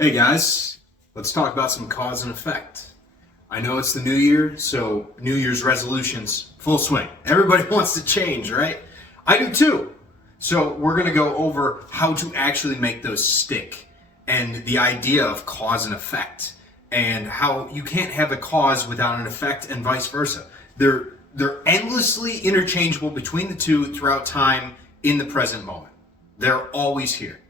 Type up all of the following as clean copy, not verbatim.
Hey guys, let's talk about some cause and effect. I know it's the new year, so New Year's resolutions, full swing. Everybody wants to change, right? I do too. So we're going to go over how to actually make those stick and the idea of cause and effect and how you can't have a cause without an effect and vice versa. They're endlessly interchangeable between the two throughout time in the present moment. They're always here.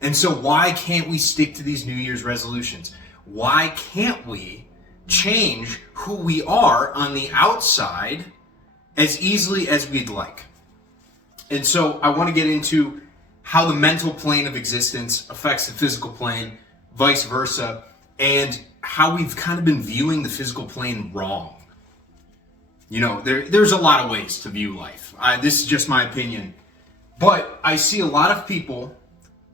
And so why can't we stick to these New Year's resolutions? Why can't we change who we are on the outside as easily as we'd like? And so I want to get into how the mental plane of existence affects the physical plane, vice versa, and how we've kind of been viewing the physical plane wrong. You know, there's a lot of ways to view life. This is just my opinion. But I see a lot of people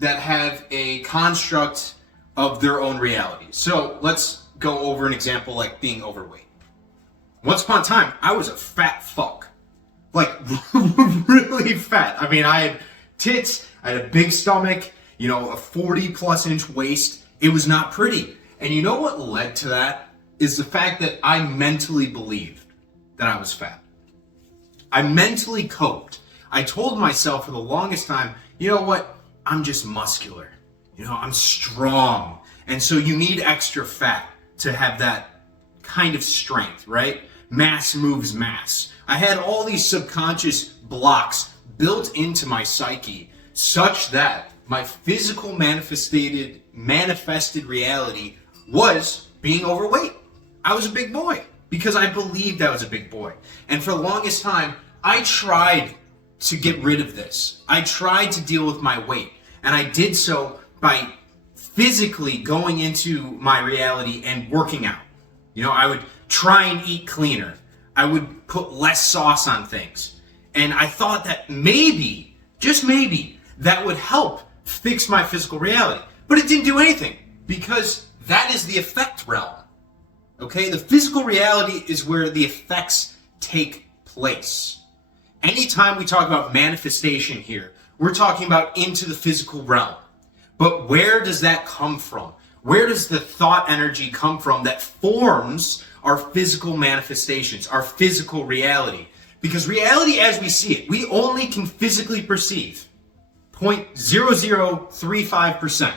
that have a construct of their own reality. So let's go over an example like being overweight. Once upon a time, I was a fat fuck. Like, really fat. I mean, I had tits, I had a big stomach, you know, a 40-plus inch waist. It was not pretty. And you know what led to that? Is the fact that I mentally believed that I was fat. I mentally coped. I told myself for the longest time, you know what? I'm just muscular. You know, I'm strong. And so you need extra fat to have that kind of strength, right? Mass moves mass. I had all these subconscious blocks built into my psyche such that my physical manifested reality was being overweight. I was a big boy because I believed I was a big boy. And for the longest time, I tried to get rid of this. I tried to deal with my weight. And I did so by physically going into my reality and working out. You know, I would try and eat cleaner. I would put less sauce on things. And I thought that maybe, just maybe, that would help fix my physical reality. But it didn't do anything because that is the effect realm. Okay? The physical reality is where the effects take place. Anytime we talk about manifestation here, we're talking about into the physical realm. But where does that come from? Where does the thought energy come from that forms our physical manifestations, our physical reality? Because reality as we see it, we only can physically perceive 0.0035%.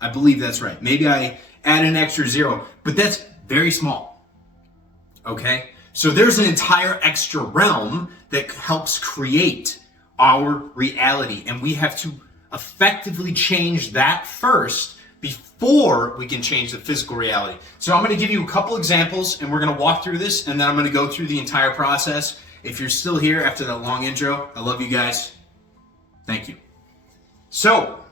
I believe that's right. Maybe I add an extra zero, but that's very small. Okay? So there's an entire extra realm that helps create our reality, and we have to effectively change that first before we can change the physical reality. So I'm going to give you a couple examples, and we're going to walk through this, and then I'm going to go through the entire process. If you're still here after that long intro, I love you guys. Thank you. So,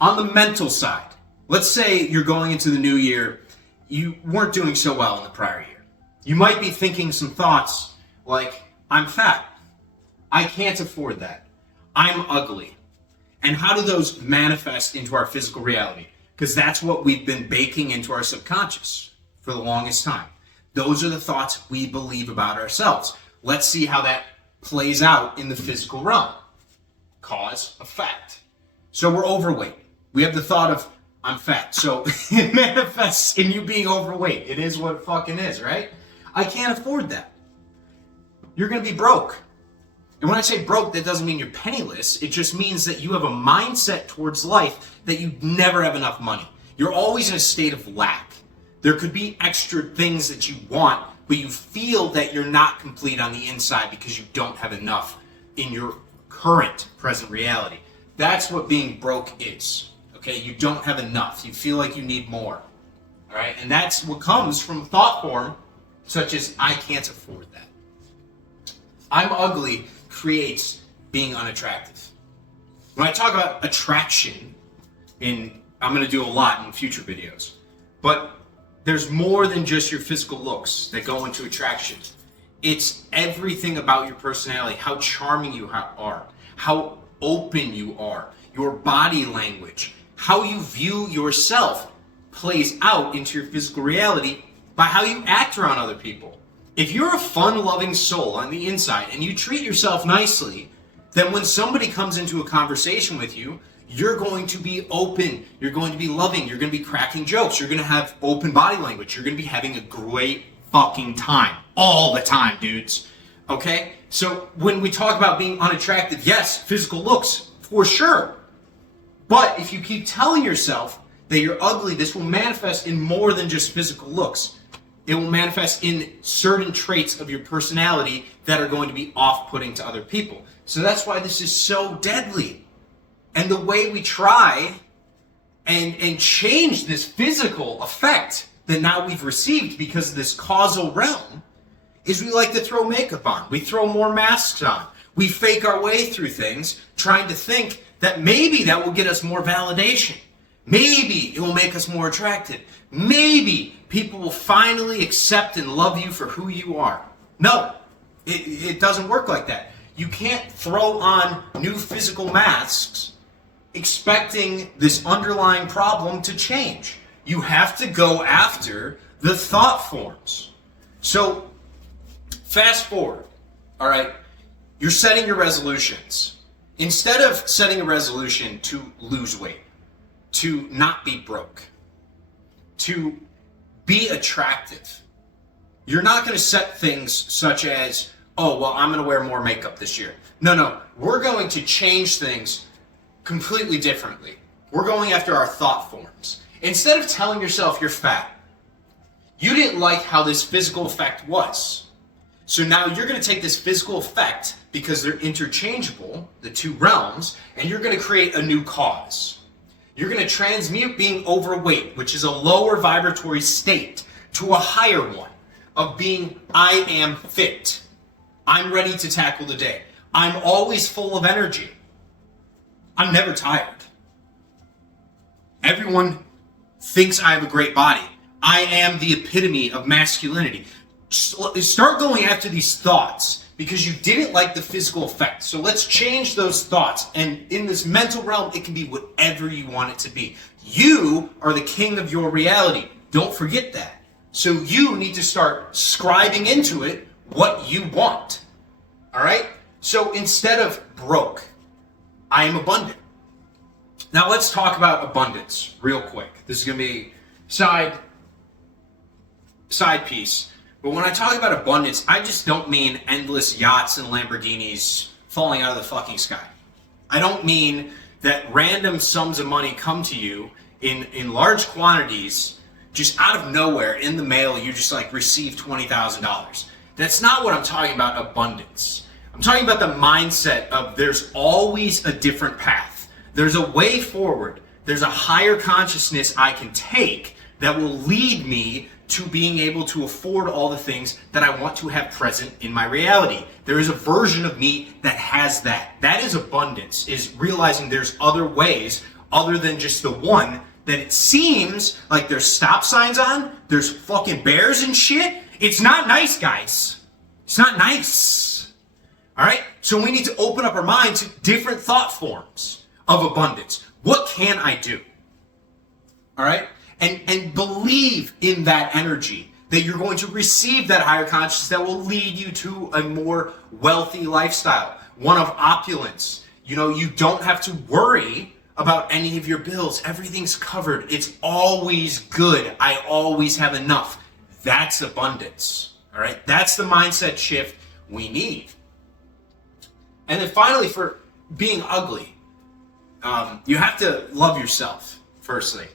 on the mental side, let's say you're going into the new year, you weren't doing so well in the prior year. You might be thinking some thoughts like, I'm fat. I can't afford that. I'm ugly. And how do those manifest into our physical reality? Because that's what we've been baking into our subconscious for the longest time. Those are the thoughts we believe about ourselves. Let's see how that plays out in the physical realm. Cause, effect. So we're overweight. We have the thought of, I'm fat. So it manifests in you being overweight. It is what it fucking is, right? I can't afford that. You're going to be broke. And when I say broke, that doesn't mean you're penniless. It just means that you have a mindset towards life that you never have enough money. You're always in a state of lack. There could be extra things that you want, but you feel that you're not complete on the inside because you don't have enough in your current present reality. That's what being broke is. Okay? You don't have enough. You feel like you need more. All right? And that's what comes from thought form such as, I can't afford that. I'm ugly creates being unattractive. When I talk about attraction, I'm going to do a lot in future videos, but there's more than just your physical looks that go into attraction. It's everything about your personality, how charming you are, how open you are, your body language, how you view yourself plays out into your physical reality by how you act around other people. If you're a fun-loving soul on the inside and you treat yourself nicely, then when somebody comes into a conversation with you, you're going to be open, you're going to be loving, you're going to be cracking jokes, you're going to have open body language, you're going to be having a great fucking time all the time, dudes. Okay? So when we talk about being unattractive, yes, physical looks, for sure. But if you keep telling yourself that you're ugly, this will manifest in more than just physical looks. It will manifest in certain traits of your personality that are going to be off-putting to other people. So that's why this is so deadly. And the way we try and change this physical effect that now we've received because of this causal realm is we like to throw makeup on. We throw more masks on. We fake our way through things, trying to think that maybe that will get us more validation. Maybe it will make us more attractive. Maybe people will finally accept and love you for who you are. No, it doesn't work like that. You can't throw on new physical masks expecting this underlying problem to change. You have to go after the thought forms. So, fast forward, all right? You're setting your resolutions. Instead of setting a resolution to lose weight, to not be broke, to be attractive, you're not going to set things such as, oh, well, I'm going to wear more makeup this year. No, we're going to change things completely differently. We're going after our thought forms. Instead of telling yourself you're fat, you didn't like how this physical effect was. So now you're going to take this physical effect, because they're interchangeable, the two realms, and you're going to create a new cause. You're going to transmute being overweight, which is a lower vibratory state, to a higher one of being, I am fit. I'm ready to tackle the day. I'm always full of energy. I'm never tired. Everyone thinks I have a great body. I am the epitome of masculinity. Start going after these thoughts because you didn't like the physical effect. So let's change those thoughts. And in this mental realm, it can be whatever you want it to be. You are the king of your reality. Don't forget that. So you need to start scribing into it what you want. All right? So instead of broke, I am abundant. Now let's talk about abundance real quick. This is going to be side piece. But when I talk about abundance, I just don't mean endless yachts and Lamborghinis falling out of the fucking sky. I don't mean that random sums of money come to you in large quantities just out of nowhere in the mail. You just like receive $20,000. That's not what I'm talking about, abundance. I'm talking about the mindset of there's always a different path. There's a way forward. There's a higher consciousness I can take that will lead me to being able to afford all the things that I want to have present in my reality. There is a version of me that has that. That is abundance, is realizing there's other ways other than just the one that it seems like there's stop signs on, there's fucking bears and shit. It's not nice, guys. It's not nice. All right? So we need to open up our mind to different thought forms of abundance. What can I do? All right? And believe in that energy, that you're going to receive that higher consciousness that will lead you to a more wealthy lifestyle, one of opulence. You know, you don't have to worry about any of your bills. Everything's covered. It's always good. I always have enough. That's abundance. All right? That's the mindset shift we need. And then finally, for being ugly, you have to love yourself, firstly.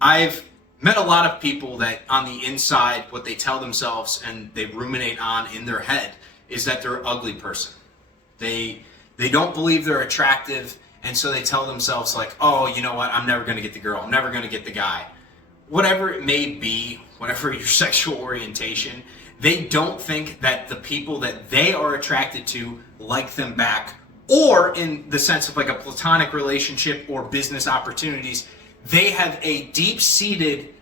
I've met a lot of people that on the inside, what they tell themselves and they ruminate on in their head is that they're an ugly person. They don't believe they're attractive, and so they tell themselves like, oh, you know what, I'm never going to get the girl, I'm never going to get the guy. Whatever it may be, whatever your sexual orientation, they don't think that the people that they are attracted to like them back, or in the sense of like a platonic relationship or business opportunities, they have a deep-seated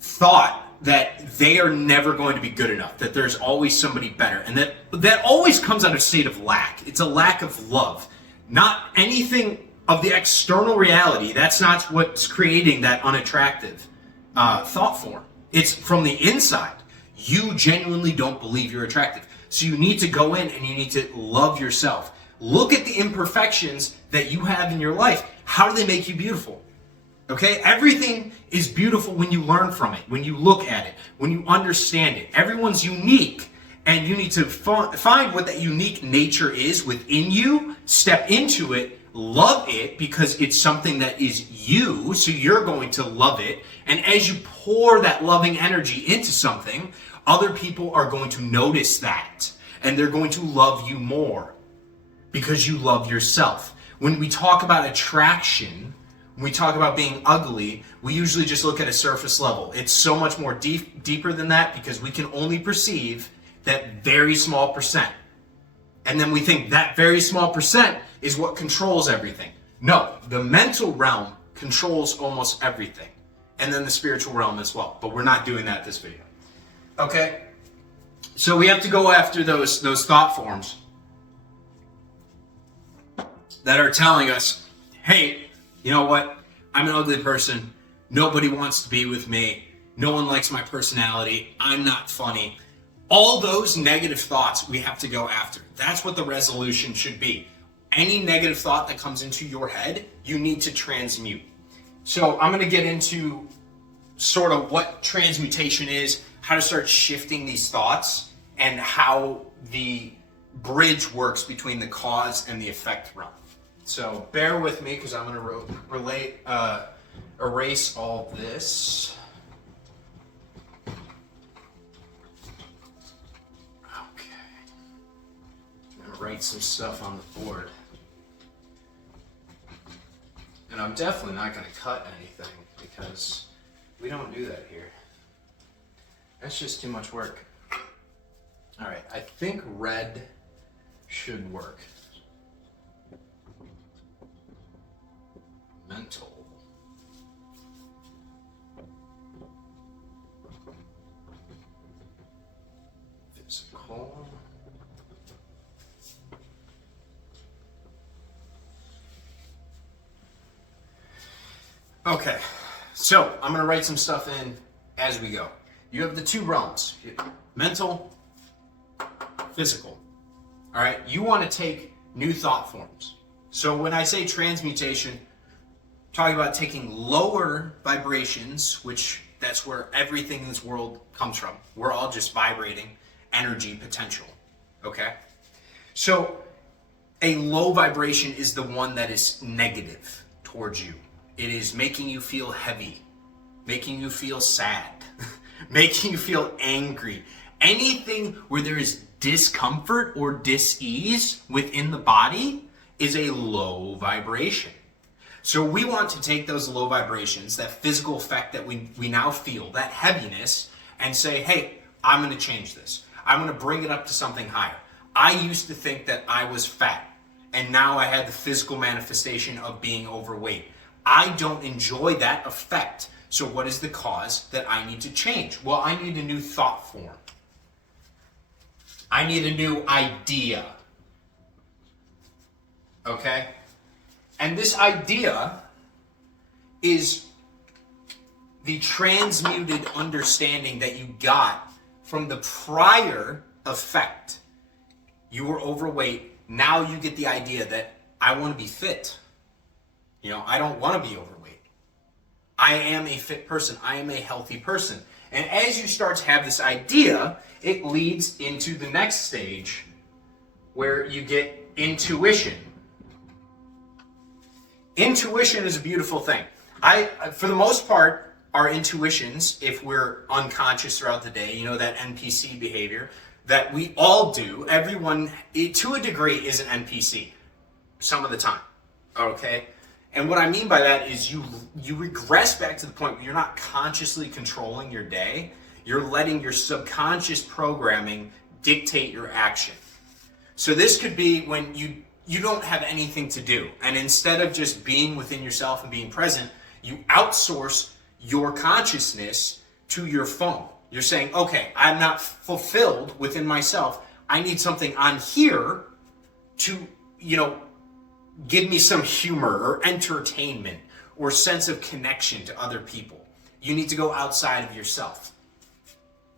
thought that they are never going to be good enough, that there's always somebody better, and that always comes out of a state of lack. It's a lack of love, not anything of the external reality. That's not what's creating that unattractive thought form. It's from the inside. You genuinely don't believe you're attractive. So you need to go in and you need to love yourself. Look at the imperfections that you have in your life How do they make you beautiful? Okay, everything is beautiful when you learn from it, when you look at it, when you understand it. Everyone's unique, and you need to find what that unique nature is within you, step into it, love it, because it's something that is you, so you're going to love it. And as you pour that loving energy into something, other people are going to notice that, and they're going to love you more because you love yourself. When we talk about attraction, when we talk about being ugly, we usually just look at a surface level. It's so much more deeper than that, because we can only perceive that very small percent. And then we think that very small percent is what controls everything. No, the mental realm controls almost everything. And then the spiritual realm as well. But we're not doing that this video. Okay? So we have to go after those thought forms that are telling us, hey, you know what? I'm an ugly person. Nobody wants to be with me. No one likes my personality. I'm not funny. All those negative thoughts we have to go after. That's what the resolution should be. Any negative thought that comes into your head, you need to transmute. So I'm going to get into sort of what transmutation is, how to start shifting these thoughts, and how the bridge works between the cause and the effect realm. So bear with me, because I'm going to erase all this. Okay. I'm going to write some stuff on the board. And I'm definitely not going to cut anything, because we don't do that here. That's just too much work. All right, I think red should work. Mental. Physical. Okay, so I'm going to write some stuff in as we go. You have the two realms, mental, physical. All right, you want to take new thought forms. So when I say transmutation, talking about taking lower vibrations, which that's where everything in this world comes from. We're all just vibrating energy potential, okay? So a low vibration is the one that is negative towards you. It is making you feel heavy, making you feel sad, making you feel angry. Anything where there is discomfort or dis-ease within the body is a low vibration. So we want to take those low vibrations, that physical effect that we now feel, that heaviness, and say, hey, I'm going to change this. I'm going to bring it up to something higher. I used to think that I was fat, and now I had the physical manifestation of being overweight. I don't enjoy that effect. So what is the cause that I need to change? Well, I need a new thought form. I need a new idea. Okay? And this idea is the transmuted understanding that you got from the prior effect. You were overweight. Now you get the idea that I want to be fit. You know, I don't want to be overweight. I am a fit person. I am a healthy person. And as you start to have this idea, it leads into the next stage where you get intuition. Intuition is a beautiful thing. For the most part, our intuitions, if we're unconscious throughout the day, you know, that NPC behavior that we all do, everyone, to a degree, is an NPC some of the time, okay? And what I mean by that is you regress back to the point where you're not consciously controlling your day. You're letting your subconscious programming dictate your action. So this could be when you don't have anything to do. And instead of just being within yourself and being present, you outsource your consciousness to your phone. You're saying, okay, I'm not fulfilled within myself. I need something on here to, give me some humor or entertainment or sense of connection to other people. You need to go outside of yourself.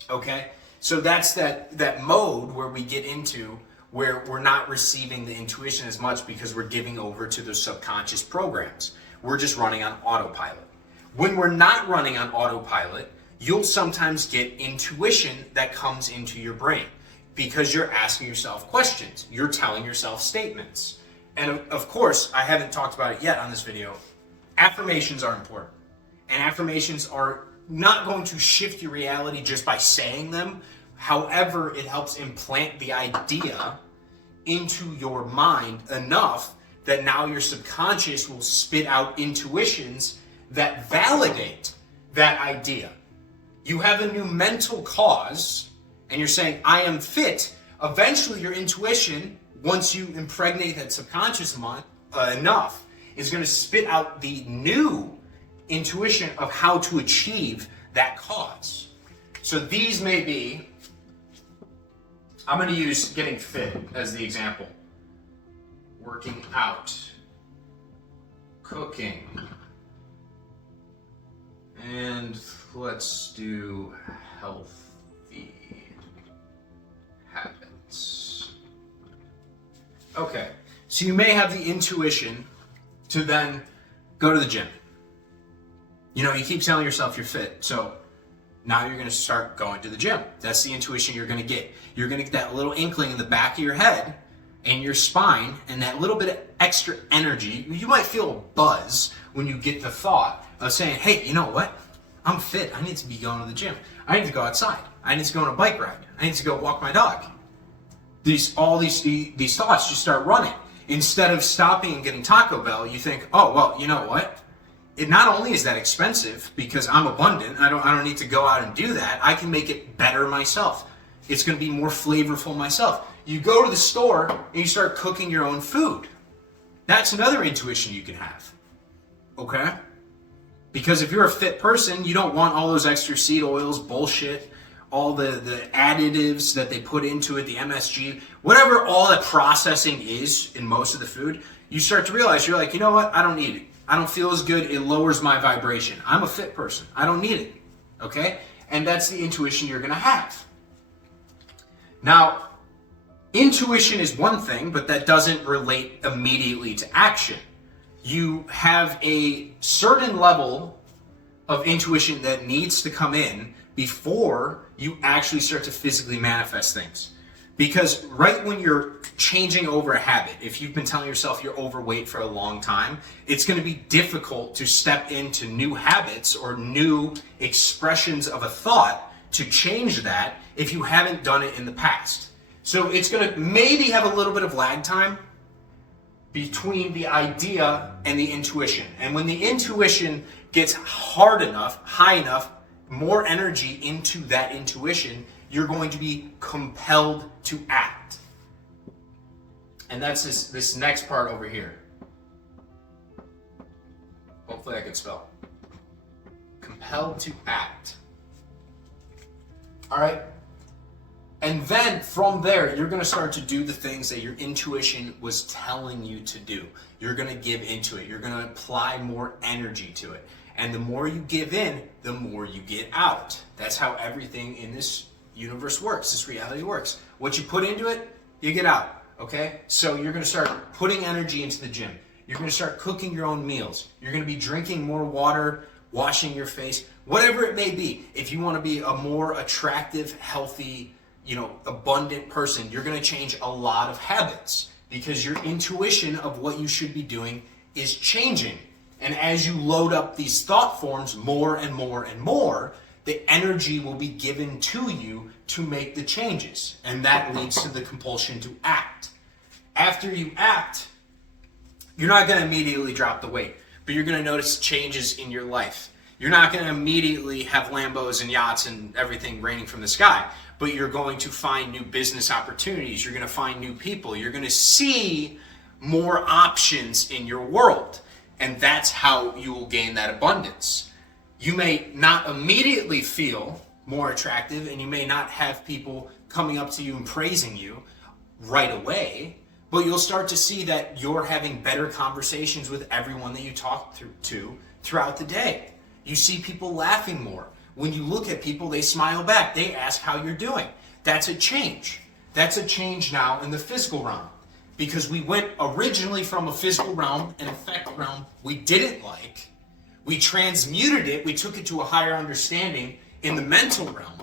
Okay? So that's that mode where we get into where we're not receiving the intuition as much because we're giving over to those subconscious programs. We're just running on autopilot. When we're not running on autopilot, you'll sometimes get intuition that comes into your brain because you're asking yourself questions. You're telling yourself statements. And of course, I haven't talked about it yet on this video. Affirmations are important. And affirmations are not going to shift your reality just by saying them. However, it helps implant the idea into your mind enough that now your subconscious will spit out intuitions that validate that idea. You have a new mental cause, and you're saying, I am fit. Eventually, your intuition, once you impregnate that subconscious mind enough, is going to spit out the new intuition of how to achieve that cause. So these may be, I'm going to use getting fit as the example. Working out, cooking, and let's do healthy habits. Okay, so you may have the intuition to then go to the gym. You know, you keep telling yourself you're fit, so now you're going to start going to the gym. That's the intuition you're going to get. You're going to get that little inkling in the back of your head and your spine, and that little bit of extra energy. You might feel a buzz when you get the thought of saying, hey, you know what? I'm fit. I need to be going to the gym. I need to go outside. I need to go on a bike ride. I need to go walk my dog. All these thoughts just start running. Instead of stopping and getting Taco Bell, you think, oh, well, you know what? It not only is that expensive because I'm abundant, I don't need to go out and do that. I can make it better myself. It's going to be more flavorful myself. You go to the store and you start cooking your own food. That's another intuition you can have. Okay? Because if you're a fit person, you don't want all those extra seed oils, bullshit, all the additives that they put into it, the MSG, whatever all that processing is in most of the food, you start to realize, you're like, you know what? I don't need it. I don't feel as good. It lowers my vibration. I'm a fit person. I don't need it. Okay? And that's the intuition you're going to have. Now, intuition is one thing, but that doesn't relate immediately to action. You have a certain level of intuition that needs to come in before you actually start to physically manifest things. Because right when you're changing over a habit, if you've been telling yourself you're overweight for a long time, it's going to be difficult to step into new habits or new expressions of a thought to change that if you haven't done it in the past. So it's going to maybe have a little bit of lag time between the idea and the intuition. And when the intuition gets hard enough, high enough, more energy into that intuition, you're going to be compelled to act. And that's this next part over here. Hopefully I can spell. Compelled to act. All right? And then from there, you're going to start to do the things that your intuition was telling you to do. You're going to give into it. You're going to apply more energy to it. And the more you give in, the more you get out. That's how everything in this universe works, this reality works. What you put into it, you get out, okay? So you're going to start putting energy into the gym. You're going to start cooking your own meals. You're going to be drinking more water, washing your face, whatever it may be. If you want to be a more attractive, healthy, abundant person, you're going to change a lot of habits because your intuition of what you should be doing is changing. And as you load up these thought forms more and more and more, the energy will be given to you to make the changes. And that leads to the compulsion to act. After you act, you're not going to immediately drop the weight, but you're going to notice changes in your life. You're not going to immediately have Lambos and yachts and everything raining from the sky, but you're going to find new business opportunities. You're going to find new people. You're going to see more options in your world. And that's how you will gain that abundance. You may not immediately feel more attractive, and you may not have people coming up to you and praising you right away, but you'll start to see that you're having better conversations with everyone that you talk to throughout the day. You see people laughing more. When you look at people, they smile back. They ask how you're doing. That's a change. That's a change now in the physical realm. Because we went originally from a physical realm, an effect realm we didn't like. We transmuted it, we took it to a higher understanding in the mental realm,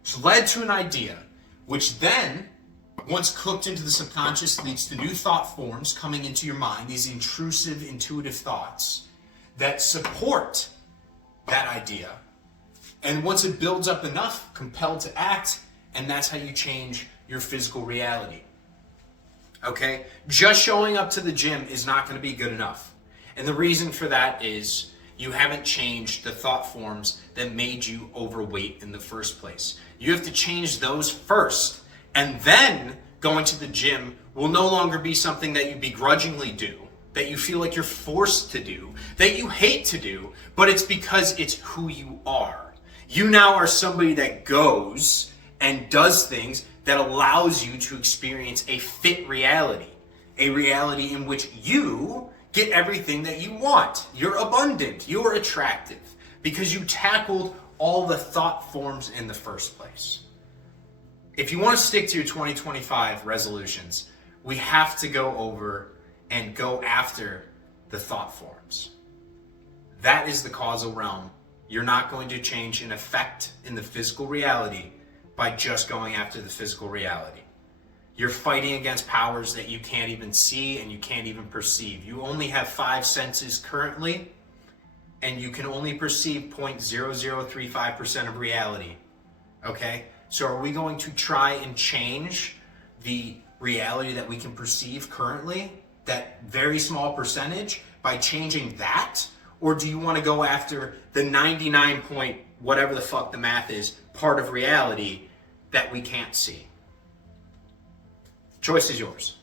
which led to an idea, which then, once cooked into the subconscious, leads to new thought forms coming into your mind, these intrusive, intuitive thoughts that support that idea. And once it builds up enough, compelled to act, and that's how you change your physical reality. Okay? Just showing up to the gym is not going to be good enough. And the reason for that is you haven't changed the thought forms that made you overweight in the first place. You have to change those first. And then going to the gym will no longer be something that you begrudgingly do, that you feel like you're forced to do, that you hate to do, but it's because it's who you are. You now are somebody that goes and does things that allows you to experience a fit reality, a reality in which you get everything that you want. You're abundant, you're attractive, because you tackled all the thought forms in the first place. If you want to stick to your 2025 resolutions, we have to go over and go after the thought forms. That is the causal realm. You're not going to change an effect in the physical reality by just going after the physical reality. You're fighting against powers that you can't even see and you can't even perceive. You only have 5 senses currently, and you can only perceive 0.0035% of reality. Okay? So are we going to try and change the reality that we can perceive currently, that very small percentage, by changing that? Or do you want to go after the 99 point, whatever the fuck the math is, part of reality that we can't see? Choice is yours.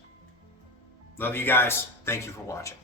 Love you guys. Thank you for watching.